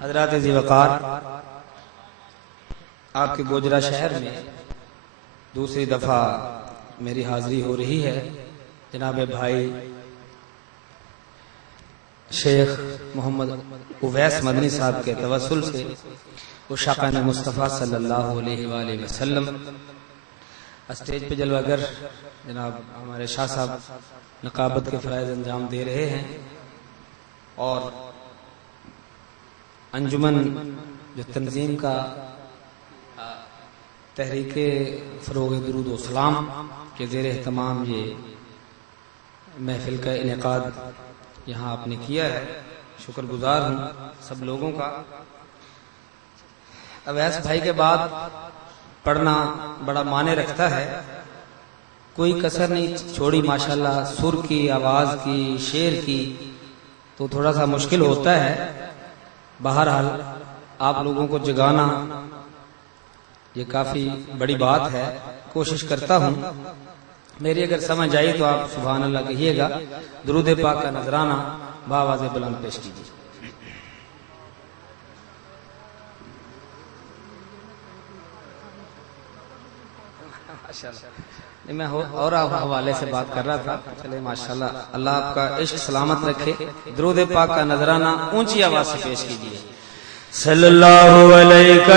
حضرات ذی وقار، آپ کے گوجرا شہر میں دوسری دفعہ میری حاضری ہو رہی ہے۔ جناب بھائی شیخ محمد اویس مدنی صاحب کے توسل سے عشاقان مصطفیٰ صلی اللہ علیہ وآلہ وسلم اسٹیج پہ جلوہ گر جناب ہمارے شاہ صاحب نقابت کے فرائض انجام دے رہے ہیں، اور انجمن جو تنظیم کا تحریک فروغ درود و سلام کے زیر اہتمام یہ محفل کا انعقاد یہاں آپ نے کیا ہے، شکر گزار ہوں سب لوگوں کا۔ اویس بھائی کے بعد پڑھنا بڑا معنی رکھتا ہے، کوئی کسر نہیں چھوڑی ماشاءاللہ، سر کی، آواز کی، شعر کی، تو تھوڑا سا مشکل ہوتا ہے۔ بہرحال آپ لوگوں کو جگانا یہ کافی بڑی بات ہے، کوشش کرتا ہوں، میری اگر سمجھ آئی تو آپ سبحان اللہ کہیے گا۔ درود پاک کا نذرانہ بآواز بلند پیش کیجیے۔ میں اور حوالے سے بات کر رہا تھا، چلے ماشاءاللہ، اللہ آپ کا عشق سلامت رکھے۔ درود پاک کا نذرانہ اونچی آواز سے پیش کیجیے۔ صلی اللہ علیہ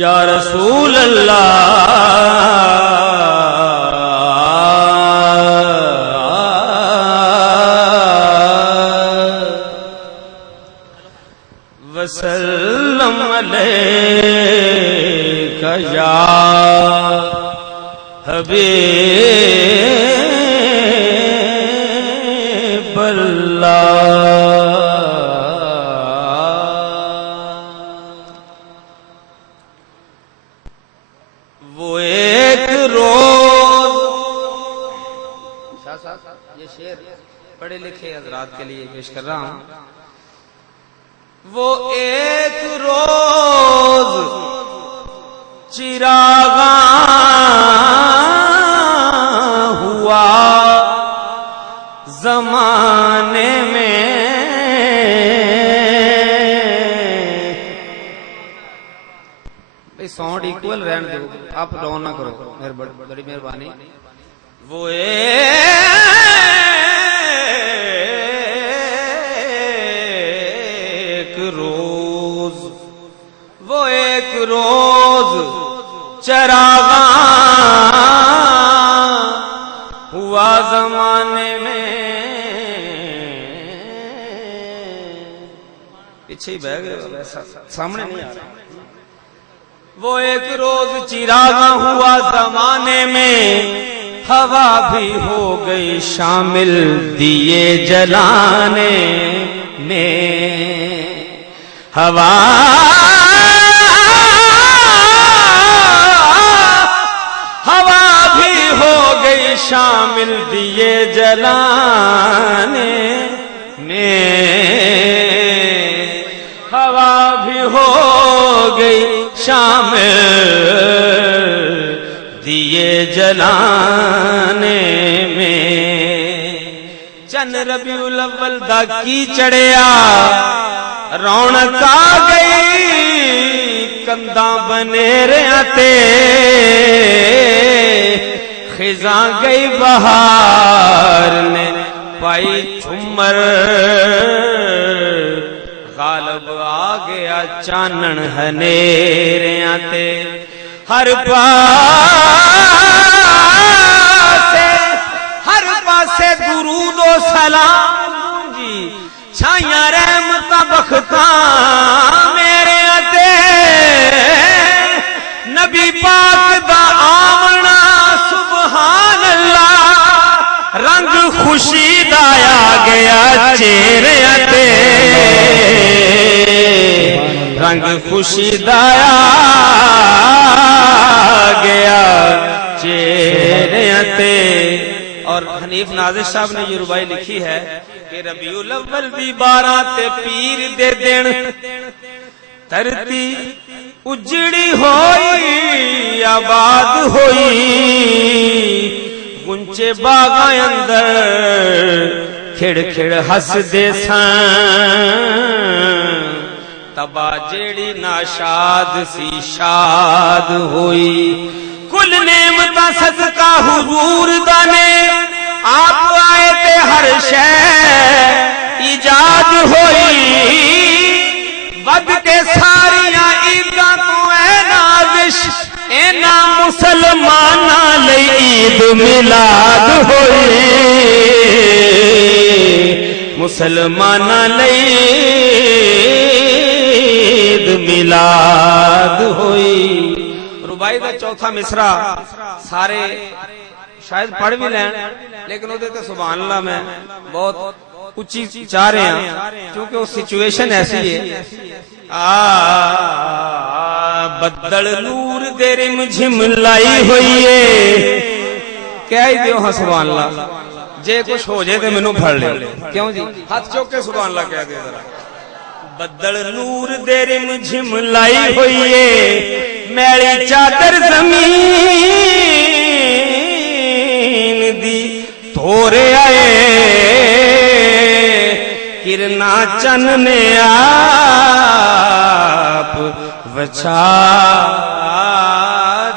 یا رسول اللہ، وسلم علیک یا حبیب اللہ۔ وہ ایک روز، یہ شعر پڑھے لکھے حضرات کے لیے پیش کر رہا ہوں۔ وہ ایک روز چراغاں ہوا زمانے میں، ساؤنڈ ایکول رہن دو، آپ ڈاؤن نہ کرو، بڑی مہربانی۔ وہ ایک روز چراغاں ہوا زمانے میں، پیچھے ہی بہ گئے، سامنے نہیں آ رہا۔ وہ ایک روز چراغاں ہوا زمانے میں، ہوا بھی ہو گئی شامل دیے جلانے میں، ہوا بھی ہو گئی شامل دیے جلانے میں، ہوا بھی ہو گئی شامل دیے جلانے میں۔ چند ربیع الاول دا کی چڑھیا، رونق آ گئی کنداں بنیریاں تے، خزاں گئی بہار نے پائی چھمر، غالب آ گیا چانن ہنیریاں تے، ہر پاسے درود و سلام گونجی، چھائیاں رحمتاں بختاں میرے تے، نبی پاک دا آمنا سبحان اللہ، رنگ خوشی دا آ گیا چہرے تے، رنگ خوشی دا آ گیا چہرے تے۔ اور حنیف ناظر صاحب نے یہ ربائی لکھی ہے کہ ربیع الاول دی 12 تے پیر دے دن، دھرتی اجڑی ہوئی آباد ہوئی گنچے باغاں اندر کھڑ کھڑ ہس دے سن تبا جیڑی ناشاد سی شاد ہوئی کل نعمتاں صدقہ حضور دانے آپ آئے تے ہر شے ایجاد ہوئی ود کے ساریاں عیداں تو اے نازش اینا مسلمانہ لئی عید میلاد ہوئی مسلمانہ لئی عید میلاد ہوئی ربائی دا چوتھا مصرع سارے شاید پڑھ بھی لین لیکن وہ دیتے سبحان اللہ میں بہت اچھی چاہ رہے ہیں کیونکہ وہ سچویشن ایسی ہے بدل نور دے رم جھم لائی ہوئی ہے کہہ ہی دیو ہاں سبحان اللہ جے کچھ ہو جائے تو میں نو پھڑ لے کیوں جی ہاتھ چوک کے سبحان اللہ کہہ دے ذرا بدل نور دے رم جھم لائی ہوئی ہے میری چادر زمین دی تھورے آئے کرنا چن نے آپ وچھا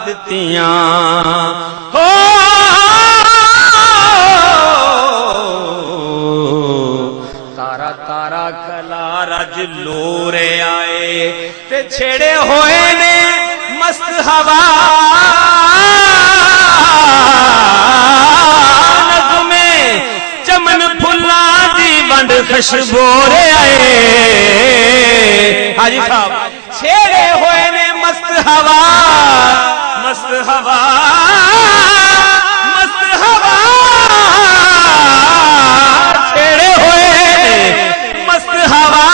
دتیاں ہو تارا تارا کلا رج لورے آئے تے چھڑے ہوئے نے مست ہوا نغمے چمن پھلا دی ونڈ خوشبورے آئے حاجی صاحب چھڑے ہوئے نے مست ہوا مست ہوا مست ہوا چھڑے ہوئے مست ہوا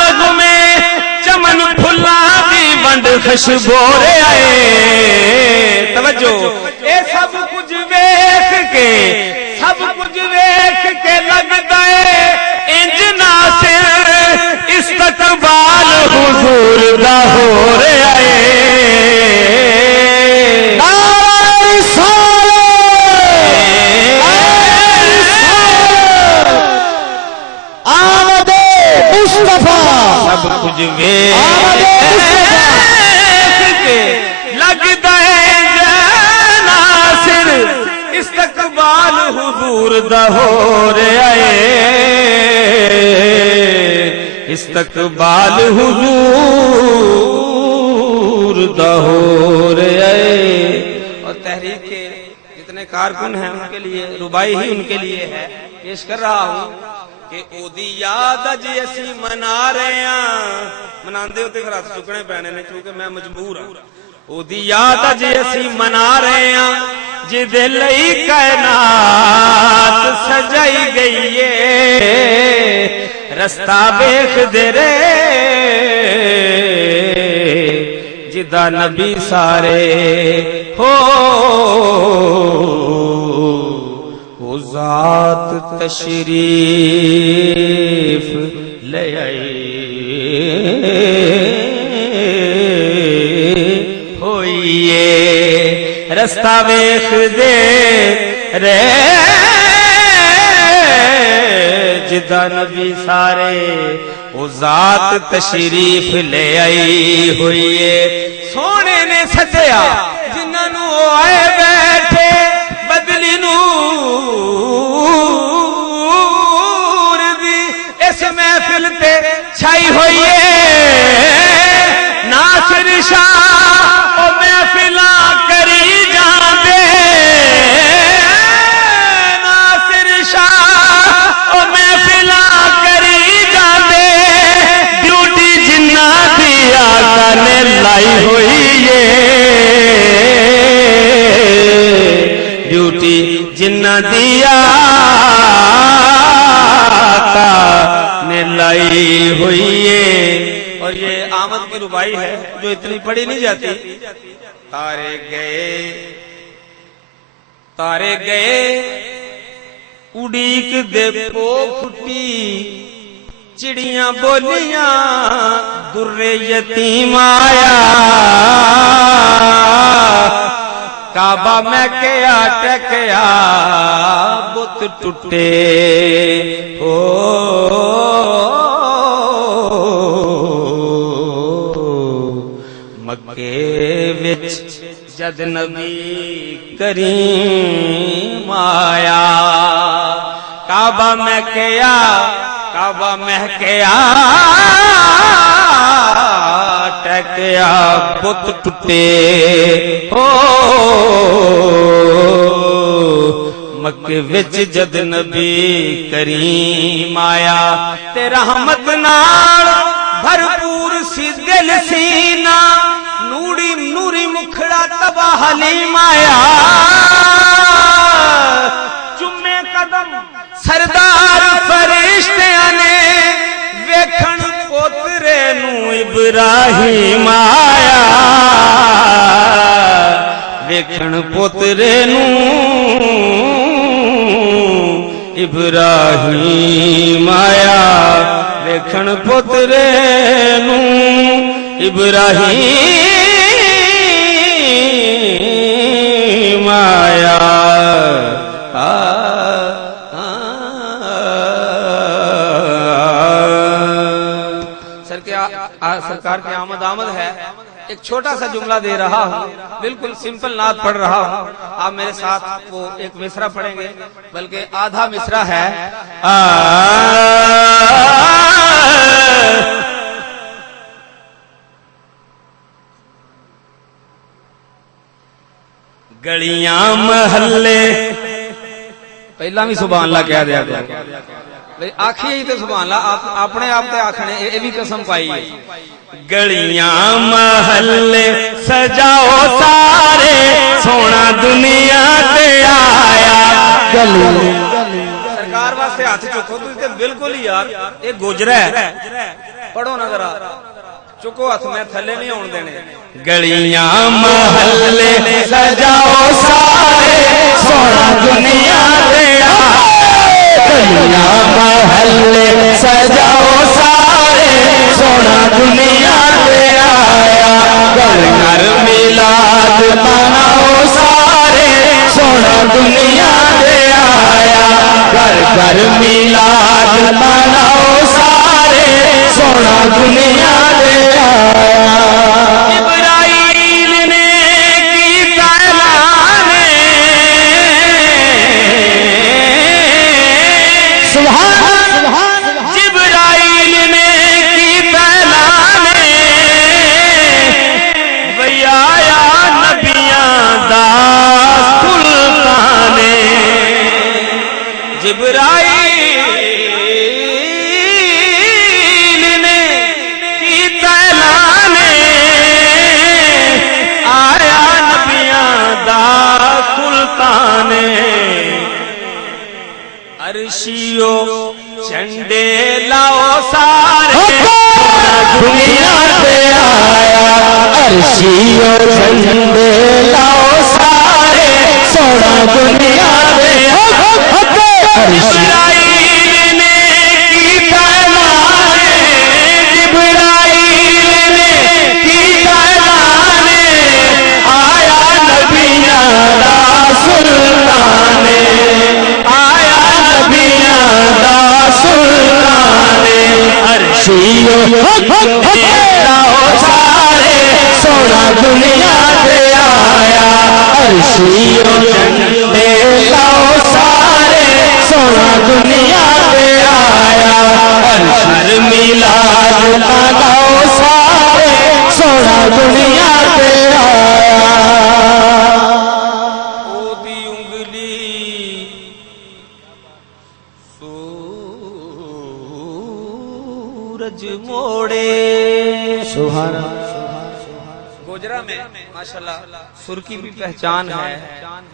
نغمے چمن پھلا دی ونڈ خوشبورے آئے توجہ اے سب کچھ ویکھ کے سب کچھ ویکھ کے لگدا ہے انج ناصر استقبال حضور دا ہو رہا ہے آمد مصطفیٰ سب کچھ ویکھ کے لگدا ہے ناصر استقبال حضور دا ہو رہا ہے استقبال حضور دا ہو رہا ہے اور تحریک کے جتنے کارکن ہیں ان کے لیے ربائی ہی ان کے لیے ہے پیش کر رہا ہوں کہ او دی یاد اج اسی منا رہے ہیں مناندے ہوتے پھر ہاتھ چکنے پینے نے چونکہ میں مجبور ہوں او دی یاد اج اسی منا رہے ہیں جدے لئی کائنات سجائی گئی ہے رستہ ویکھ دے رے جدا نبی سارے ہو وہ ذات تشریف لے آئی ہوئیے رستہ ویکھ دے رے جدا نبی سارے وہ ذات تشریف لے آئی ہوئی ہے سونے نے سجیا جنہاں نو آئے بیٹھے بدلی نور دی اس محفل تے چھائی ہوئی ہے ناصر شاہ او محفلاں کری جاندے ناصر شاہ او محفلاں کری جاندے ڈیوٹی جنہ دی آقا نے لائی ہوئی ہے ڈیوٹی جنہ دی آقا نے لائی ہوئی ہے اور یہ آمد کی ربائی ہے جو اتنی پڑھی نہیں جاتی تارے گئے اڑیک دے پو پھٹی چڑیاں بولیاں در یتیم آیا کعبہ میں کیا ٹکیا بت ٹوٹے ہو مکے وچ جد نبی کریم آیا کعبہ میں کیا ٹکیا بت ٹوٹے ہو مکے وچ جد نبی کریم آیا تے رحمت نال بھرپور سی دل سینہ نوری مکھڑا تبا حلیم آیا چمے قدم سردار فرشتیاں نے ویکھن پوترے نو ابراہیم آیا ویکھن پوترے نو ابراہیم آیا ویکھن پوترے نو ابراہیم آیا سرکار کی آمد ہے ایک چھوٹا سا جملہ دے رہا ہوں بالکل سمپل نعت پڑھ رہا ہوں آپ میرے ساتھ وہ ایک مصرع پڑھیں گے بلکہ آدھا مصرع ہے گلیاں محلے پہلا بھی سبحان اللہ کہہ دیا آخی ہی تو سبحان اللہ اپنے آپ تے آخنے یہ بھی قسم پائی ہے گلیاں محلے سجاؤ سارے سونا دنیا تے آیا سرکار واسطے ہاتھ چکو تو بالکل ہی یار یہ گوجرا ہے پڑھو نا ذرا چکو ہاتھ میں تھلے نہیں ہون دینے گلیاں محلے سجاؤ سارے سونا دنیا تے آیا گلیاں محلے سجاؤ سارے سونا دنیا تے آیا گھر گھر میلاد مناؤ سارے سونا دنیا تے آیا گھر گھر میلاد مناؤ سارے سونا دنیا تے آیا ابراہیل نے کیتا اعلان جبرائیل نے کیتا اعلان وی آیا نبیاں دا سلطان جبرائیل نے کیتا اعلان آیا نبیاں دا سلطان عرشیو چنڈے لاؤ سارے دنیا تے آیا عرشیو چنڈے لاؤ سارے سونا دنیا تے جبرائیل نے کیتا اعلان جبرائیل نے کیتا اعلان آیا نبیاں دا سلطان عرشیو لاؤ سارے سونا دنیا تے آیا عرشیو لاؤ سارے سونا دنیا تے آیا ہر میلاد مناؤ سارے سونا دنیا تے آیا او دی انگلی سورج موڑے سبحان گوجرا میں ماشاءاللہ سر کی بھی پہچان ہے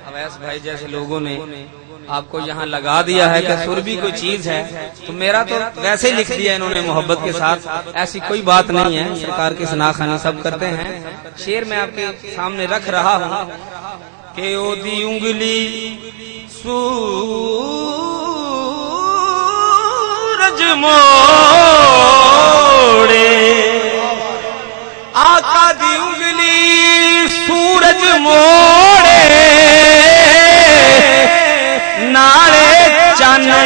اویس بھائی جیسے لوگوں نے آپ کو یہاں لگا دیا ہے کہ سر بھی کوئی چیز ہے تو میرا تو ویسے ہی لکھ دیا انہوں نے محبت کے ساتھ ایسی کوئی بات نہیں ہے سرکار کی ثناخوانی سب کرتے ہیں شعر میں آپ کے سامنے رکھ رہا ہوں کہ او دی انگلی سورج موڑے آقا دی انگلی سورج موڑے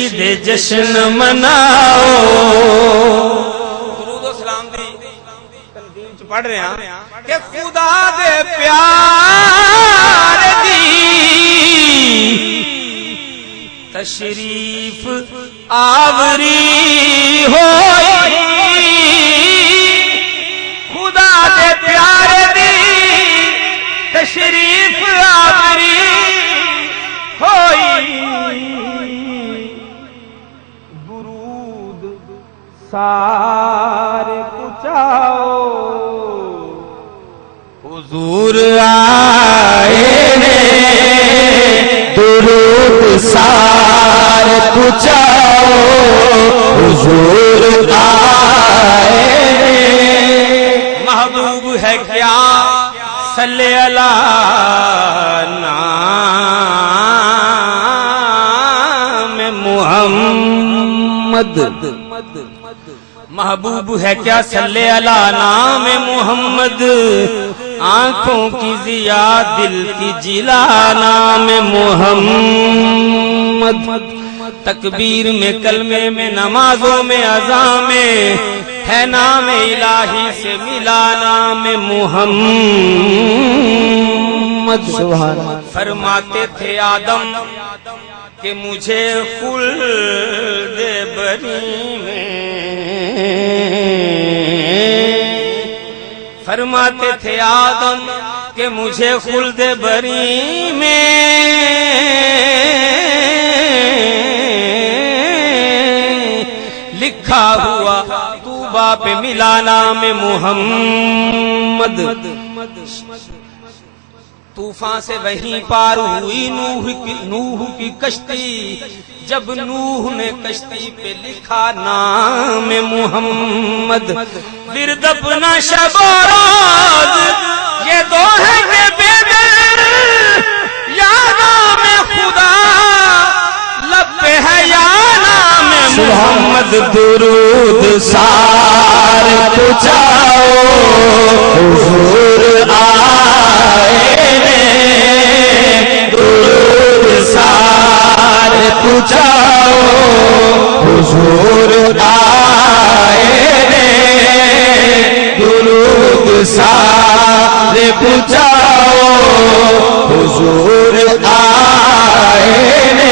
خورشید جشن مناؤ درود و سلام دی تنظیم چ پڑھ رہے ہیں کہ خدا دے پیار دی تشریف آوری ہوئی خدا دے پیار دی تشریف آوری ہوئی درود سارے پہنچاؤ حضور آئے نے درود سارے پہنچاؤ حضور آئے نے محبوب ہے کیا صلی اللہ نام محمد محبوب ہے کیا صلی اللہ نام محمد آنکھوں کی ضیا دل کی جلا نام محمد تکبیر میں کلمے میں نمازوں میں اذان میں ہے نام الہی سے ملا نام محمد فرماتے تھے آدم کہ مجھے خلد بری میں فرماتے تھے آدم کہ مجھے خلد بری میں لکھا ہوا طوبہ پہ ملا نام محمد طوفان سے وہیں پار ہوئی نوح کی کشتی جب نوح نے کشتی پہ لکھا نام محمد ورد اپنا شب و روز یہ دو ہیں کہ بے دل یا نام خدا لب پہ ہے یا نام محمد درود سار پہنچاؤ حضور آئے نے درود سار پہنچاؤ حضور آئے نے درود سار پہنچاؤ حضور آئے نے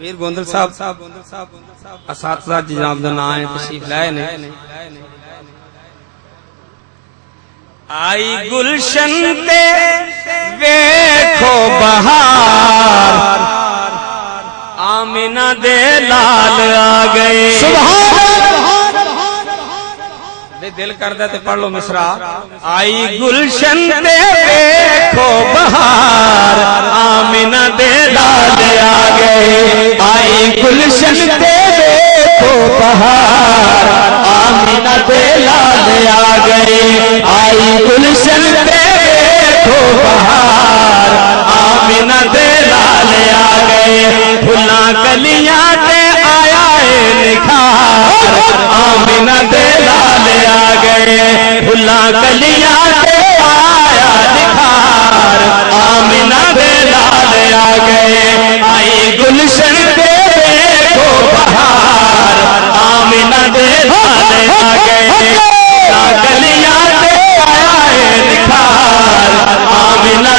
ویر گوندل صاحب اساتذہ جناب دا نام ہے تشریف لائے نے آئی گلشن تے ویکھو بہار آمینہ دے لال آ گئے دل کردہ تے پڑھ لو مصرع آئی گلشن تے ویکھو بہار آمینہ دے لال آ گئے آئی گلشن تے دیکھو بہار آمینہ دے لال آ گئے آئی گلشن تے دیکھو بہار آمینہ دے لال آ گئے پھلاں کلیاں تے آیا ہے نکھار آمینہ دے لال آ گئے پھلاں کلیاں تے آیا نکھار آمینہ دے لال آ گئے آئی گلشن تے دیکھو بہار آمینہ دے لال آ گئے گلیاں تے آیا ہے نکھار آمینہ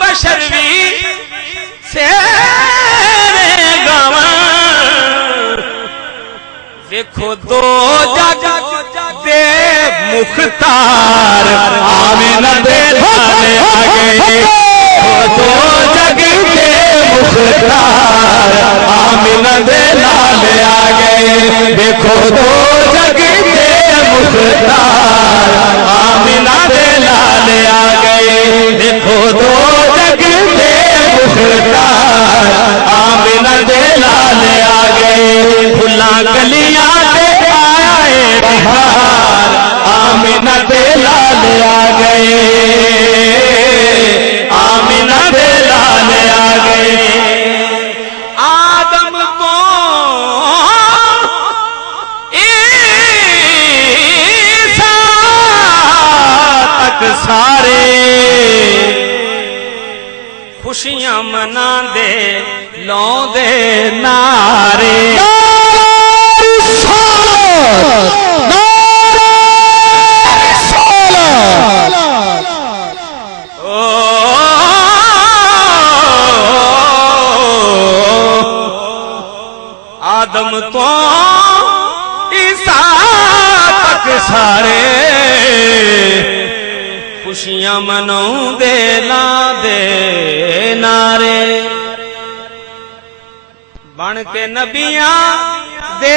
بشر بھی سیرے گاون دیکھو دو جگ دے مختار آمینہ دے لالے آگئے دو جگ دے مختار آمینہ دے لالے آگئے دیکھو دو جگ دے مختار آمینہ دے لالے آگئے دیکھو دو جگ دے مختار آمینہ دے لالے آگئے پھلاں گلیاں دے آئے بہار آمینہ دے لالے آگئے آمینہ دے لالے آگئے آدم کو عیسیٰ تک سارے خوشیاں منا دے لوں دے نعرے آدم تو عیسیٰ تک سارے خوشیاں منوں دے لا دے نعرے بن کے نبیاں دے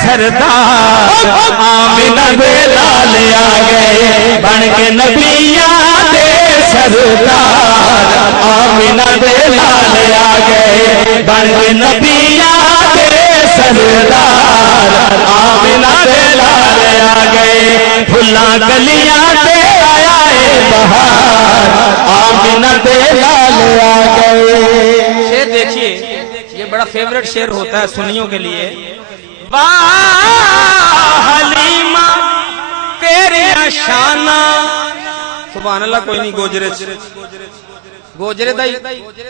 سردار آمینہ دے لالے آگئے بن کے نبیاں دے سردار آمینہ دے لالے آگئے بن کے نبیاں دے سردار آمینہ دے لالے آگئے پھلاں گلیاں دے آیا بہار آمینہ دے لالے آگئے شعر دیکھیے یہ بڑا فیورٹ شعر ہوتا ہے سنیوں کے لیے واہ حلیمہ تیرے شانہ سبحان اللہ کوئی نہیں گوجرے دائی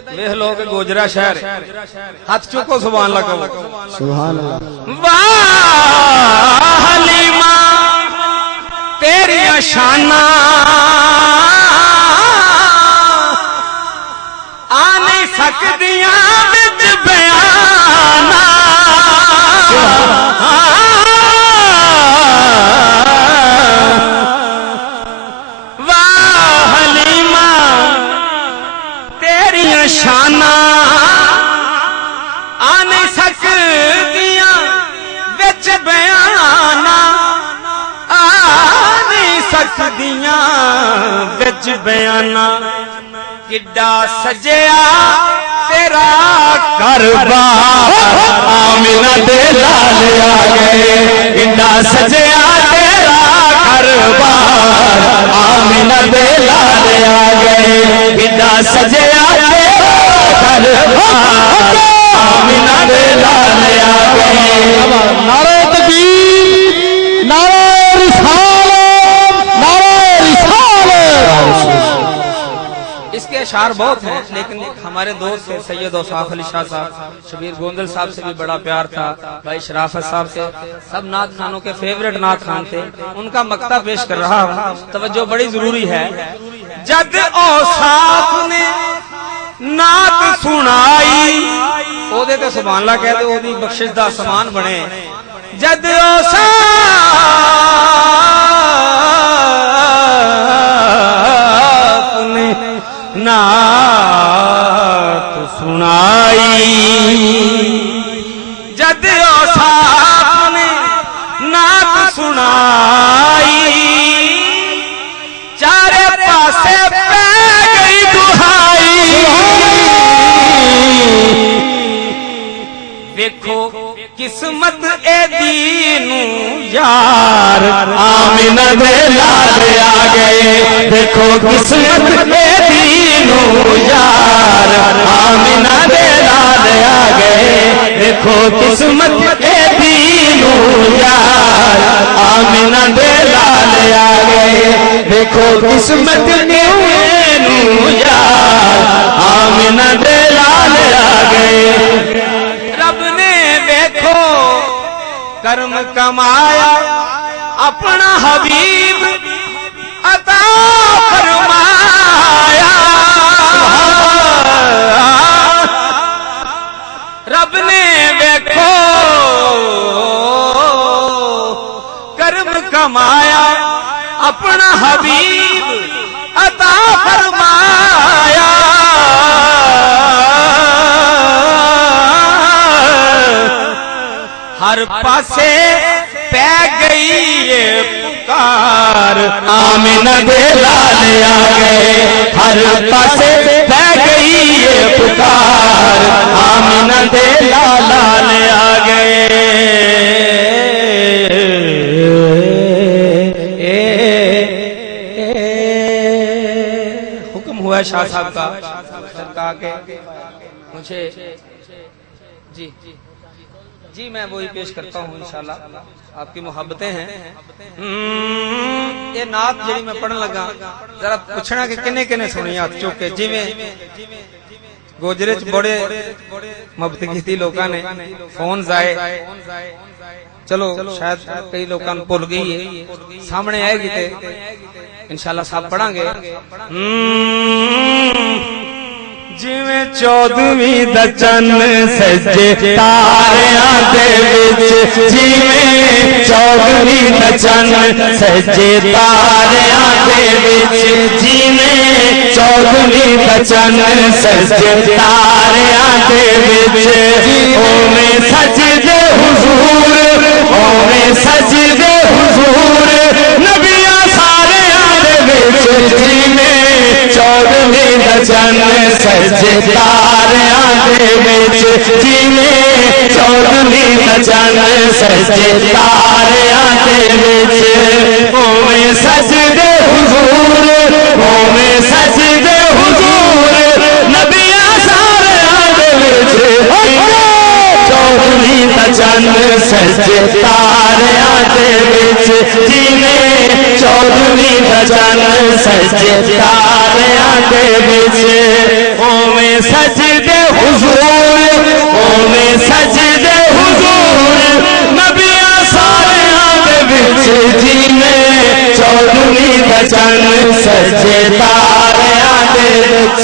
ویہ لوگ گوجرہ شہر ہاتھ چکو سبحان اللہ کہو سبحان اللہ واہ حلیمہ تیرے شانہ آنے سکدیاں بچ بیانہ واہ حلیمہ تیری شانہ آنے سکدیاں بچ بیانہ آنے سکدیاں بچ بیانہ کڈا سجیا تیرا کاروبار آمینہ دے لالے آگئے کڈا سجیا تیرا کاروبار آمینہ دے لالے آگئے کڈا سجیا تیرا کاروبار آمینہ دے لالے آگئے نعرہ تکبیر نعرہ رسالت نعرہ رسالت اس کے اشعار بہت ہیں لیکن ہمارے دوست سے سید اوصاف علی شاہ صاحب شبیر گوندل صاحب سے بھی بڑا پیار تھا بھائی شرافت صاحب سے سب نعت خانوں کے فیورٹ نعت خان تھے ان کا مقطع پیش کر رہا ہوں توجہ بڑی ضروری ہے جد اوصاف نے نعت سنائی او دے تے سبحان اللہ کہتے او دی بخشش دا سامان بنے جد اوصاف نے نعت سنائی جد اوصاف نے نعت سنائی چارے پاسے پہ گئی دہائی دیکھو قسمت اے دینو یار آمینہ دے لالے آگئے دیکھو قسمت اے دینو یار آمینہ دے لالے آگئے دیکھو قسمت اے دینو یار آمینہ دے لالے آگئے دیکھو قسمت دینو یار آمینہ دے لالے آگئے رب نے دیکھو کرم کمایا اپنا حبیب عطا فرمایا کمایا اپنا حبیب عطا فرمایا ہر پاسے پہ گئی یہ پکار آمینہ دے لال آ گئے ہر پاسے پہ گئی یہ پکار آمینہ دے لال آ گئے حکم ہوا شاہ صاحب کا سرکار کے مجھے جی میں وہی پیش کرتا ہوں انشاءاللہ آپ کی محبتیں ہیں یہ نعت جڑی میں پڑھن لگا ذرا پوچھنا کہ کنے کنے سنی ہاتھ چوکے جی میں گوجرے چ بڑے مبتگی تھی لوکاں نے فون زائے چلو شاید کئی لوکاں بھول گئی ہے سامنے آئے گی تے انشاءاللہ صاحب پڑھاں گے جویں 14ویں دا چن سجے تاریاں دے وچ جویں 14ویں دا چن سجے تاریاں دے وچ جویں 14ویں دا چن سجے تاریاں دے وچ اوویں سجدے حضور اوویں سجدے حضور نبیاں ساریاں دے وچ جویں 14ویں دا چن سجے تاریاں دے وچ جویں 14ویں دا چن سجے تاریاں دے وچ اوویں سجدے حضور اوویں سجدے حضور نبیاں ساریاں دے وچ 14ویں دا چن سجے تاریاں دے وچ جویں 14ویں دا چن سجے تاریاں دے وچ اوویں سجدے حضور اوویں سجدے حضور نبیاں ساریاں دے وچ جویں 14ویں دا چن سجے تاریاں دے وچ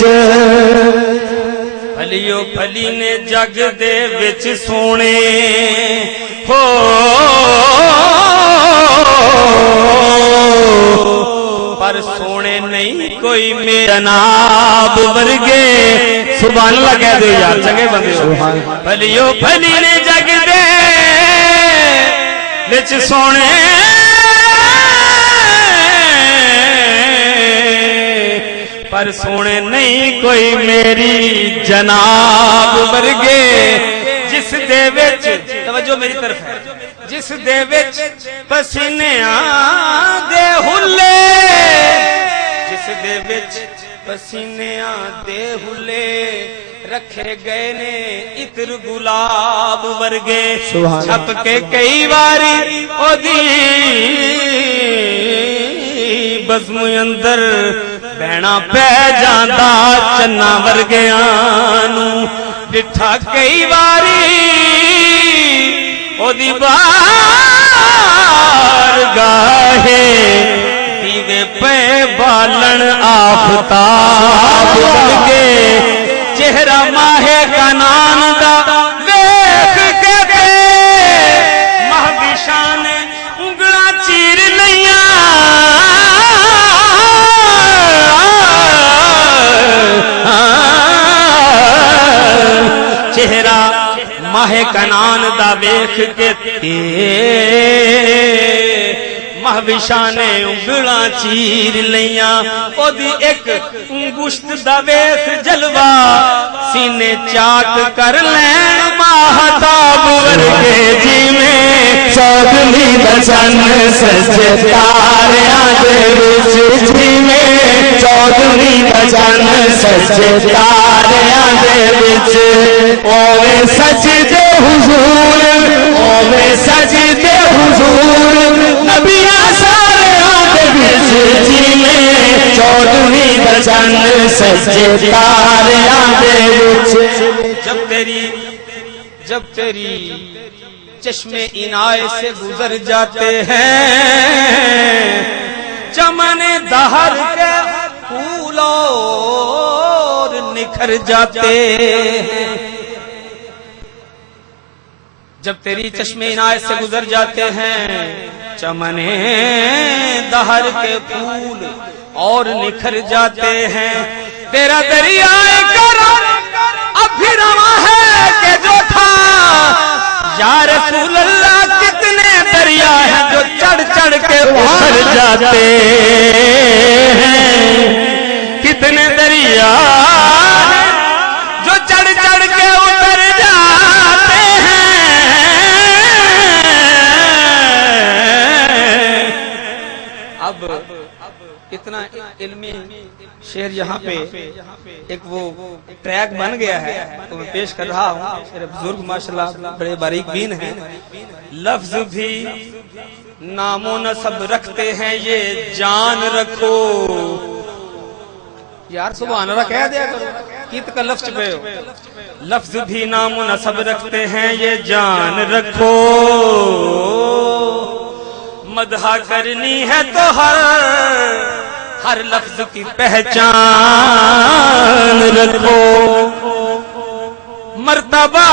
بھلیو بھلی نے جگ دے وچ سونے ہو پر سونے نہیں کوئی میرا جناب ورگے سبحان اللہ کہہ دو یار چنگے بندے ہو بھلیو بھلی نے جگ دے وچ سونے پر سونے نہیں کوئی میری جناب ورگے جس دے وچ توجہ میری طرف ہے جس دے وچ پسینیاں دے ہلے جس دے وچ پسینیاں دے ہلے رکھے گئے نے عطر گلاب ورگے چھپ کے کئی واری او دی بزم اندر بہنا پہ جاندا چنا ورگیاں نو ڈٹھا کئی واری او دی بارگاہے دیوے پہ بالن آفتاب ورگے چہرہ ماہ کنان دا ویکھ کے تے مہوشاں نے انگلاں چیر لیاں چہرہ ماہ کنان دا ویکھ کے تے مہوشاں نے انگلاں چیر لیاں او دی ایک انگشت دا ویکھ جلوہ سینے چاک کر لین ماہتاب ورگے جویں 14ویں دا چن سجے تاریاں دے وچ جویں 14ویں دا چن سجے تاریاں دے وچ اوویں سجدے حضور اوویں سجدے حضور نبیاں ساریاں دے وچ جویں 14ویں دا چن سجے تاریاں دے وچ جب تیری چشمے عنایت سے گزر جاتے ہیں چمن دہر کے پھول اور نکھر جاتے ہیں جب تیری چشمے عنایت سے گزر جاتے ہیں چمنے دہر کے پھول اور نکھر جاتے ہیں. تیرا دریائے کرم اب بھی رواں ہے کہ جو تھا. یا رسول اللہ کتنے دریا ہیں جو چڑھ چڑھ کے اتر جاتے ہیں. کتنے دریا ہیں جو چڑھ چڑھ کے اتر جاتے ہیں. اب اتنا علمی شعر یہاں پہ ایک وہ ٹریک بن گیا ہے تو میں پیش کر رہا ہوں. میرے بزرگ ماشاءاللہ بڑے باریک بین ہیں. لفظ بھی نام و نسب رکھتے ہیں یہ جان رکھو. یار سبحان اللہ کہہ دیا کرو کیت کا لفظ پہ ہو. لفظ بھی نام و نسب رکھتے ہیں یہ جان رکھو. مدح کرنی ہے تو ہر لفظ کی پہچان رکھو. مرتبہ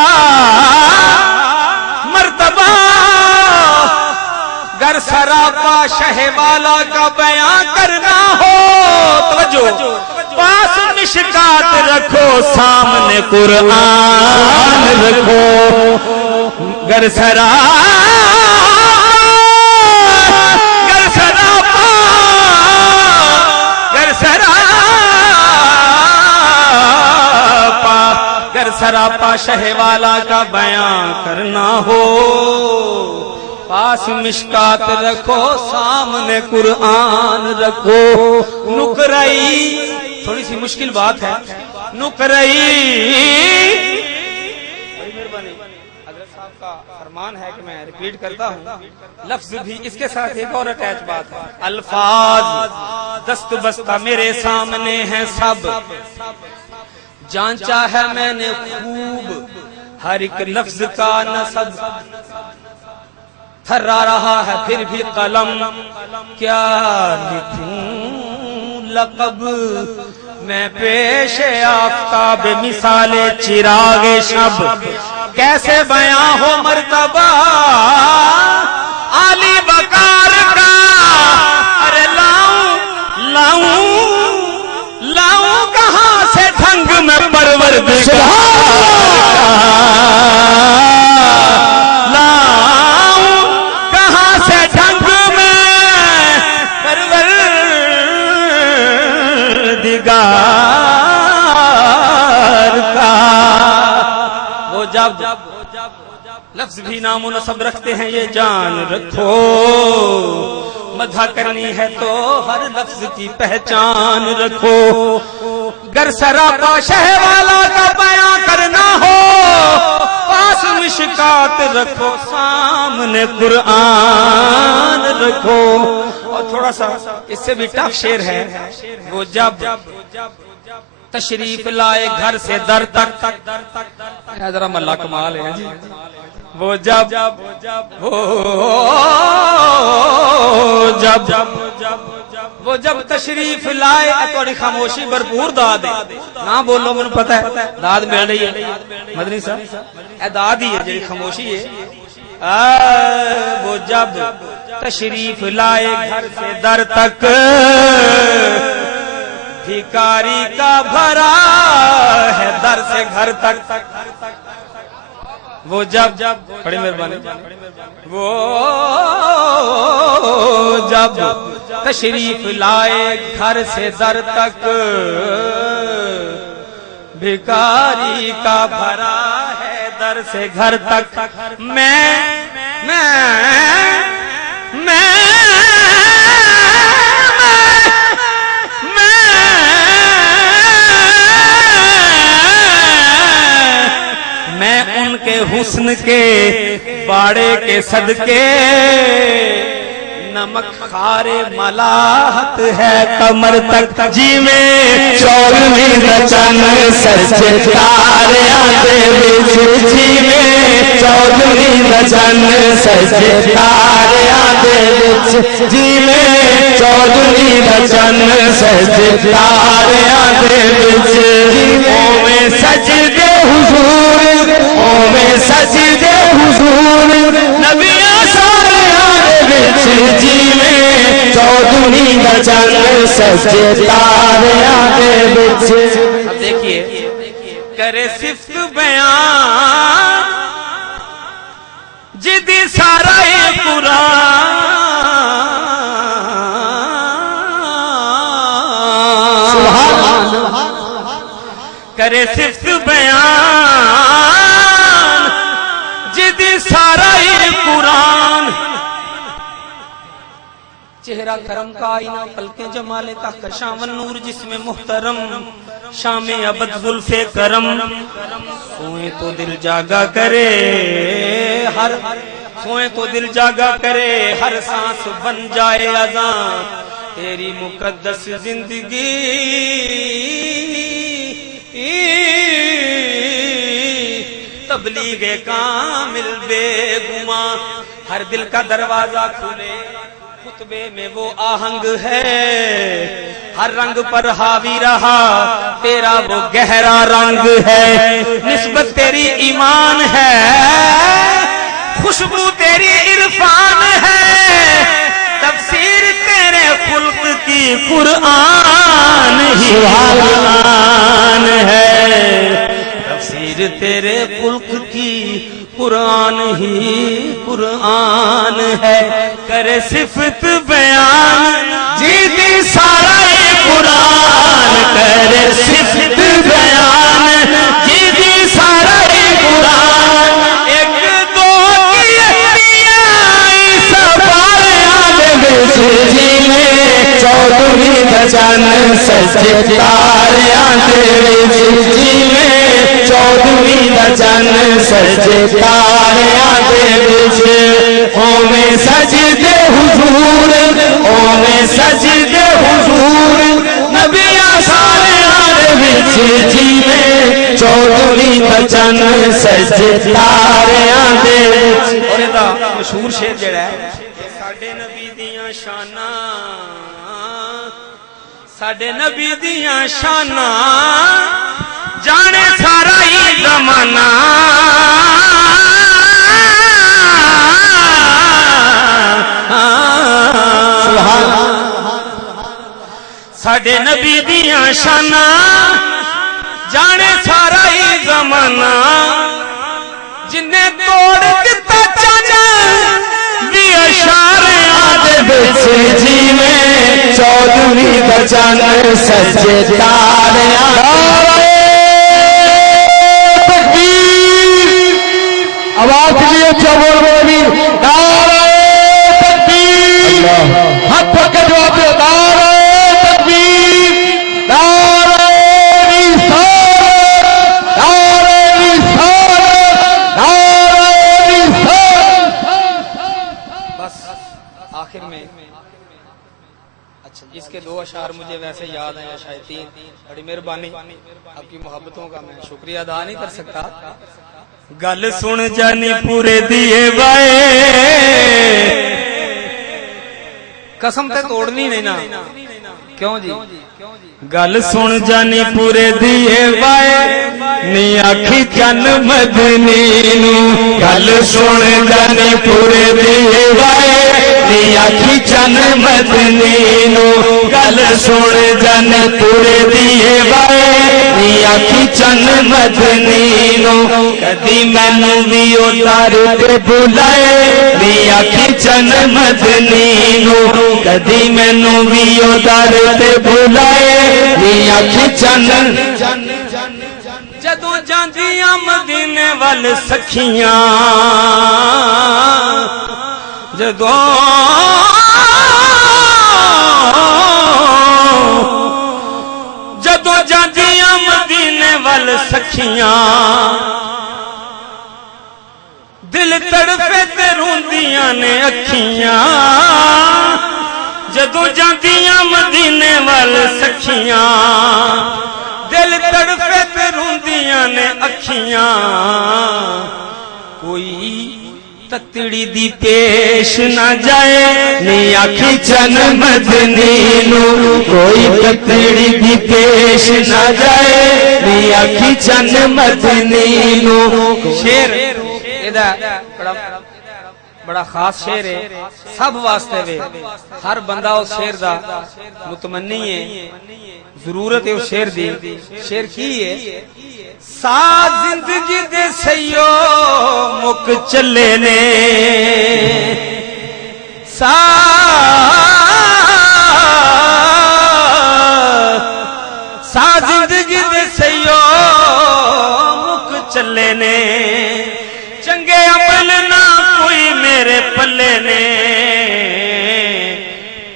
گر سراپا شہ والا کا بیان کرنا ہو توجہ پاس مشکات رکھو سامنے قرآن رکھو. گر سراپا شہ والا کا بیان کرنا ہو پاس مشکات رکھو سامنے قرآن رکھو. نقرئی تھوڑی سی مشکل بات ہے. نقرئی حضرت صاحب کا فرمان ہے کہ میں ریپیٹ کرتا ہوں. لفظ بھی اس کے ساتھ ایک اور اٹیچ بات ہے. الفاظ دست بستہ میرے سامنے ہیں سب جانچا ہے میں نے خوب ہر ایک لفظ کا نسب. تھرا رہا ہے پھر بھی قلم کیا لکھوں لقب. میں پیش آفتاب مثال چراغ شب کیسے بیاں ہو مرتبہ عالی وقار کا. ارے لاؤں کہاں سے ڈھنگ میں پروردگار کا. وہ جب لفظ بھی نام و نسب رکھتے ہیں یہ جان رکھو. مدح کرنی ہے تو ہر لفظ کی پہچان رکھو. گر سراپا شہ والا کا بیان کرنا ہو پاس مشکات رکھو سامنے قرآن رکھو. اور تھوڑا سا اس سے بھی ٹف شعر ہے. وہ جب تشریف لائے گھر سے در تک ذرا ملہ کمال ہے جی. وہ جب تشریف لائے تھوڑی خاموشی بھرپور داد نہ بولو مجھے پتا ہے داد مل رہی ہے مدنی صاحب اے داد ہی ہے جی خاموشی ہے. وہ جب تشریف لائے گھر سے در تک بھکاری کا بھرا ہے در سے گھر تک. وہ جب بڑی مہربانی. وہ جب تشریف لائے گھر سے در تک بھکاری کا بھرا ہے در سے گھر تک. میں ان کے حسن کے باڑے کے صدقے نمک خارے ملاحت ہے کمر تک. جی میں چودھویں رچن سچ تاریاں دے وچ جی میں چودھویں رچن سچ تاریاں دے وچ جی میں چودھویں رچن سچ تاریاں دے وچ اوویں سجدے حضور اوویں سجدے حضور سجے تاریاں دے وچ. اب دیکھیے کرے صفت بیان جدی سارا قرآن کرے صفت بیان جدی سارا قرآن. چہرہ کرم کا آئینہ پلکیں جمال کہکشاں والنور جسم محترم شام ابد زلف کرم. سوئیں تو دل جاگا کرے ہر سوئیں تو دل جاگا کرے ہر سانس بن جائے اذان تیری مقدس زندگی تبلیغ کامل بے گماں. ہر دل کا دروازہ کھلے خطبے میں وہ آہنگ ہے ہر رنگ پر حاوی رہا تیرا وہ گہرا رنگ ہے. نسبت تیری ایمان ہے خوشبو تیری عرفان ہے تفسیر تیرے خلق کی قرآن ہی قرآن ہے تفسیر تیرے خلق کی قرآن ہی قرآن ہے. کرے صفت بیان جیدی سارا قرآن کرے صفت بیان جیدی سارا قرآن. ایک دو جی میں چودھویں دجن سجے تاریاں دے وچ جی میں چودھویں دجن سجے تاریاں دے وچ. اوویں سجدے حضور اوویں سجدے حضور نبیاں ساریاں دے وچ جی میں چودھویں دجن سجے تاریاں دے وچ. اور دا مشہور شعر جڑا ہے ساڈے نبی دیاں شاناں ساڈے نبی دیاں شاناں جانے سارا ہی زمانہ ساڈے نبی دیاں شاناں جانے سارا ہی زمانہ جنہیں توڑ دتا چن بھی اشارے دے وچ جی میں چودھویں دجن سجے تاریاں. آواز لیے چور بولی نعرہ تکبیر ہاتھ پکڑ کے جواب دو نعرہ تکبیر نعرہ رسالت نعرہ رسالت نعرہ رسالت. بس آخر میں اچھا اس کے دو اشعار مجھے ویسے یاد ہیں شاید تین. بڑی مہربانی آپ کی محبتوں کا میں شکریہ ادا نہیں کر سکتا. گل سن جانی پورے دیے وائے قسم تے توڑنی نہیں نا کیوں جی گل سن جانی پورے دیے وائے نی آکھی چن مدنی نو گل سن جانی پورے دیے وائے نی آکھی چن مدنی نو گل سن جانی پورے دیے وائے نی آکھی چن مدنی نو کدی مینوں وی او در تے بلائے نی آکھی چن مدنی نو کدی مینوں وی او در تے بلائے نی آکھی چن. جدوں جاندیاں مدینے ول سکھیاں جدوں جاندیاں مدینے ول سکھیاں دل تڑپے تے روندیاں نے اکھیاں جدوں جاندیاں مدینے ول سکھیاں دل تڑپے تے روندیاں نے اکھیاں. کوئی تتڑی دی پیش نہ جائے نی آکھی چن مدنی نو کوئی تتڑی دی پیش نہ جائے نی آکھی چن مدنی نو. شیر بڑا خاص شیر ہے سب واسطے وے ہر بندہ اس شیر دا متمنی ہے ضرورت ہے اس شیر دی شیر کی ہے سا زندگی دے سیو مک چلے نے سا زندگی دے سیو مک چلے نے چنگے عمل نہ کوئی میرے پلے نے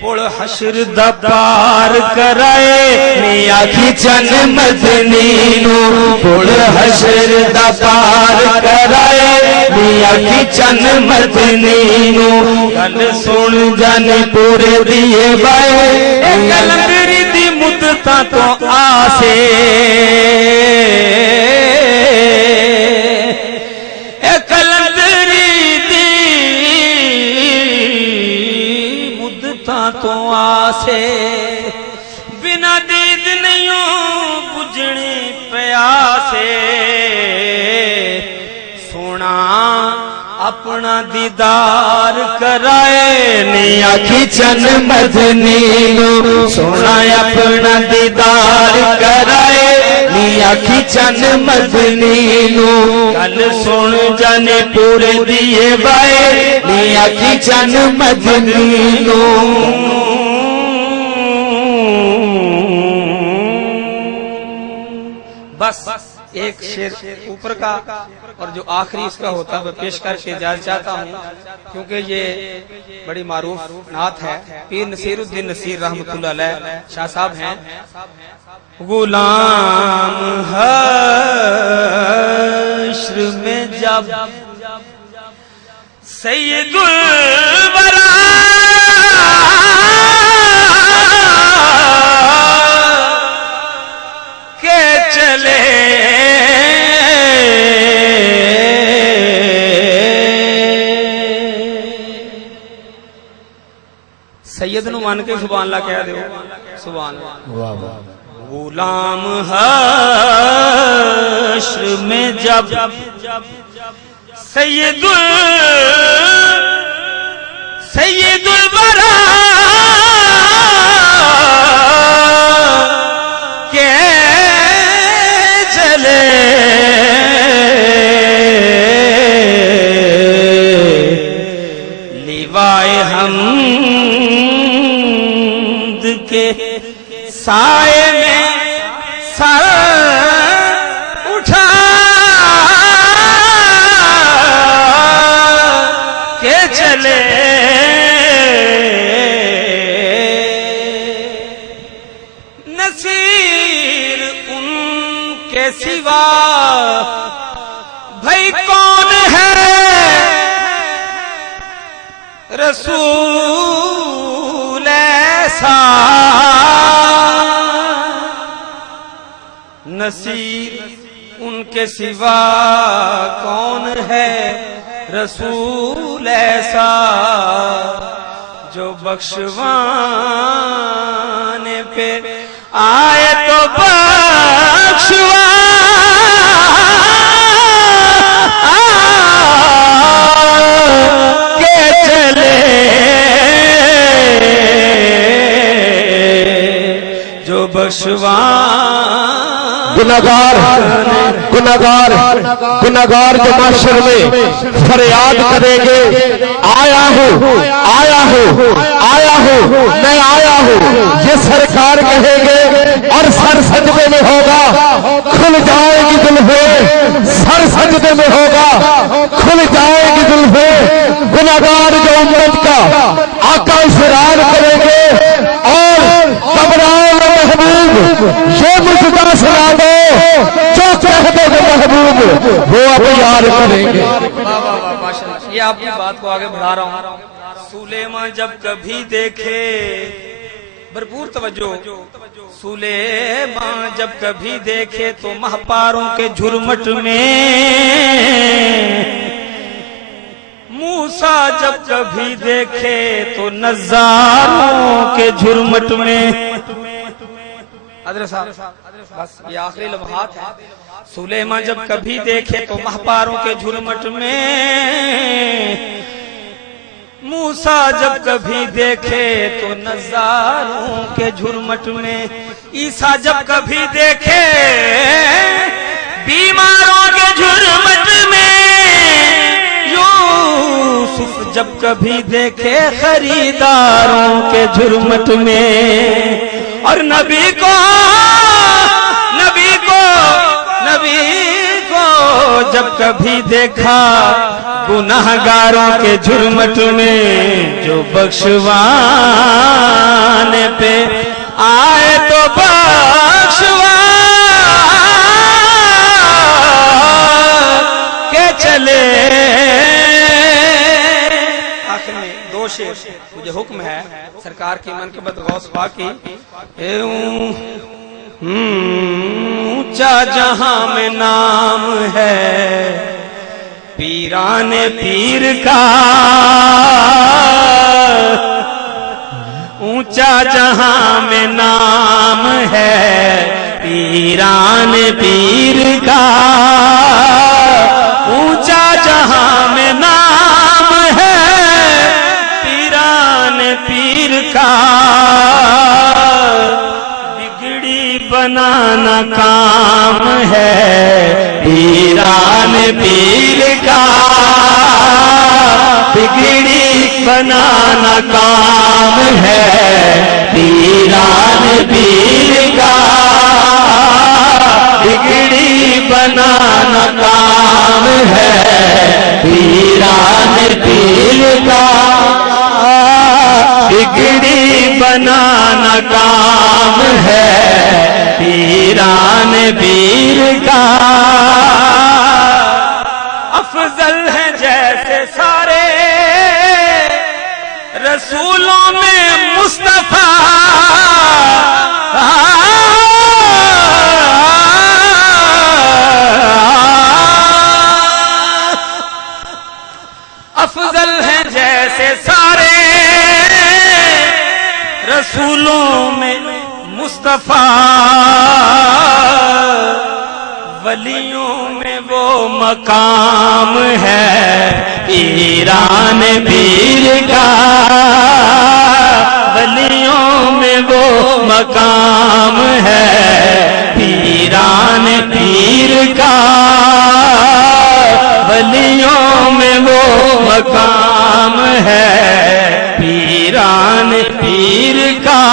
پڑ حشر دا پار کرائے نی آکھی چن مدنی نو پڑ حشر دا پار کرائے نی آکھی چن مدنی نو گل سن جانے پورے دیے بائے اے کلندری دی مدتاں تو آسے تو آسے بنا دید نہیں بجھنی پیاسے سونا اپنا دیدار کرائے نی آکھی چن مدنی نو سونا اپنا دیدار کرائے نی آکھی چن مدنی نو گل سن جانے پورے دیے بائے نی آکھی چن مدنی نو بس ایک شیر اوپر کا اور جو آخری اس کا ہوتا ہے وہ پیش کر کے جانا چاہتا ہوں کیونکہ یہ بڑی معروف نعت ہے پیر نصیر الدین نصیر رحمۃ اللہ علیہ شاہ صاحب ہیں غلام حشر میں جب سید الورا کے چلے سید نو مان کے سبحان اللہ کہہ دیو سبحان اللہ غلام حشر میں جب سید الورا کے چلے لیوائے حمد کے سائے میں سر اٹھا کے چلے نصیر ان کے سوا بھائی کون ہے رسول ایسا نصیر ان کے سوا کون ہے رسول ایسا جو بخشوانے پہ آئے تو کے چلے جو گناہگار جو محشر میں فریاد کریں گے آیا ہوں میں آیا ہوں یہ سرکار کہیں گے اور سر سجدے میں ہوگا کھل جائے گی زلفیں سر سجدے میں ہوگا کھل جائے گی زلفیں گناہگار جو امت کا آقا اسرار کریں گے اور گھبراؤ محبوب یہ مجھتا سنا دو جو کہہ دو گے محبوب وہ اب یار کریں گے یہ آپ کی بات کو آگے بڑھا رہا ہوں سلیمان جب کبھی دیکھے بھرپور توجہ سلیمان جب کبھی دیکھے تو مہپاروں کے جھرمٹ میں موسیٰ جب کبھی دیکھے تو نظاروں کے جھرمٹ میں حضرت صاحب بس یہ آخری لمحات ہے سلیمان جب کبھی دیکھے تو مہپاروں کے جھرمٹ میں موسیٰ جب کبھی دیکھے تو نظاروں کے جھرمٹ میں، عیسیٰ جب کبھی دیکھے بیماروں کے جھرمٹ میں، یوسف جب کبھی دیکھے خریداروں کے جھرمٹ میں، اور نبی کو جب کبھی دیکھا گناہگاروں کے جھرمٹ میں، جو بخشوانے پہ آئے تو بخشوا کے چلے۔ آخر میں دو شعر مجھے حکم ہے سرکار کی منقبت غوث پاک کی، اونچا جہاں میں نام ہے پیران پیر کا، اونچا جہاں میں نام ہے پیران پیر کا، اونچا جہاں میں نام ہے پیران پیر کا، بنانا کام ہے پیران پیر کا، بگڑی بنانا کام ہے پیران پیر کا، بگڑی بنانا کام ہے پیران پیر کا، بگڑی بنانا کام ہے پیران پیر کا۔ افضل ہے جیسے سارے رسولوں میں مصطفیٰ، افضل ہے جیسے سارے رسولوں میں مصطفیٰ، ولیوں میں وہ مقام ہے پیران پیر کا، ولیوں میں وہ مقام ہے پیران پیر کا، ولیوں میں وہ مقام ہے پیران پیر کا،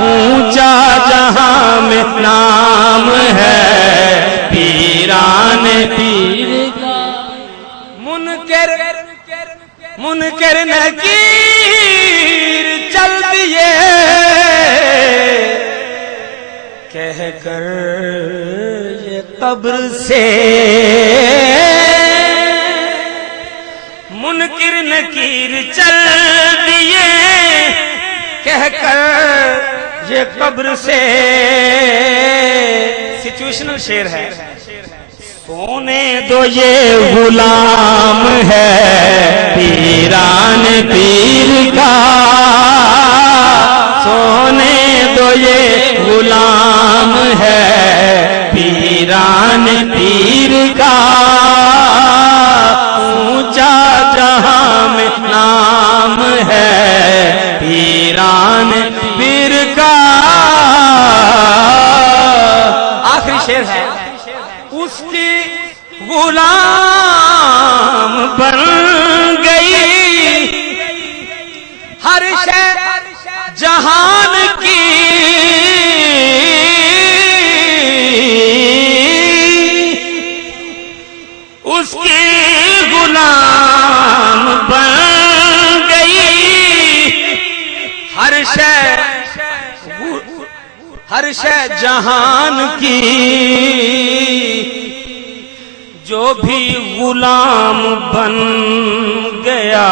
اونچا جہاں میں نام ہے پیران پیر کا۔ منکر نکیر چل دیے کہہ کر یہ قبر سے، منکر نکیر چل دیے کہہ کر یہ قبر سے، سچویشنل شعر ہے، سونے دو یہ غلام ہے پیران پیر کا، سونے دو یہ غلام ہے پیران پیر کا، اونچا جہاں میں نام ہے پیران پیر کا۔ آخری شعر ہے، اس کی غلام بن گئی ہر شے جہان کی، اس کی غلام بن گئی ہر شے جہان کی، جو بھی غلام بن گیا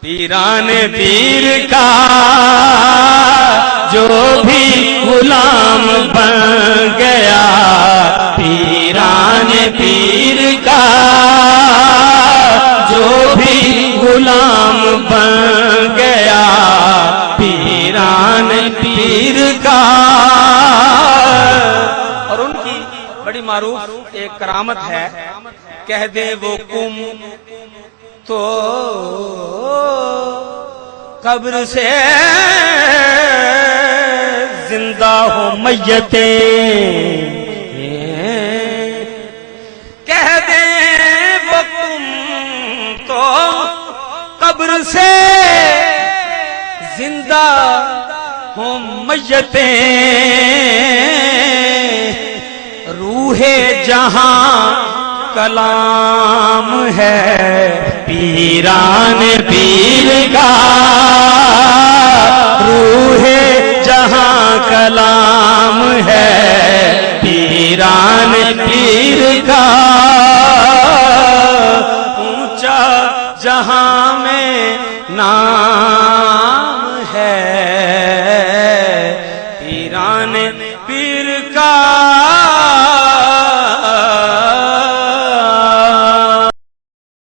پیران پیر کا، جو بھی غلام بن گیا پیران پیر کا، جو بھی غلام بن گیا پیران پیر کا۔ اور ان کی بڑی معروف ایک کرامت ہے کہ کہہ دے وہ کم تو قبر سے زندہ ہو میتیں، کہہ دے وہ کم تو قبر سے زندہ ہوں میتیں، روح جہاں کلام ہے پیران پیر کا، روح جہاں کلام ہے پیران پیر کا، اونچا جہاں میں نام ہے پیران پیر کا۔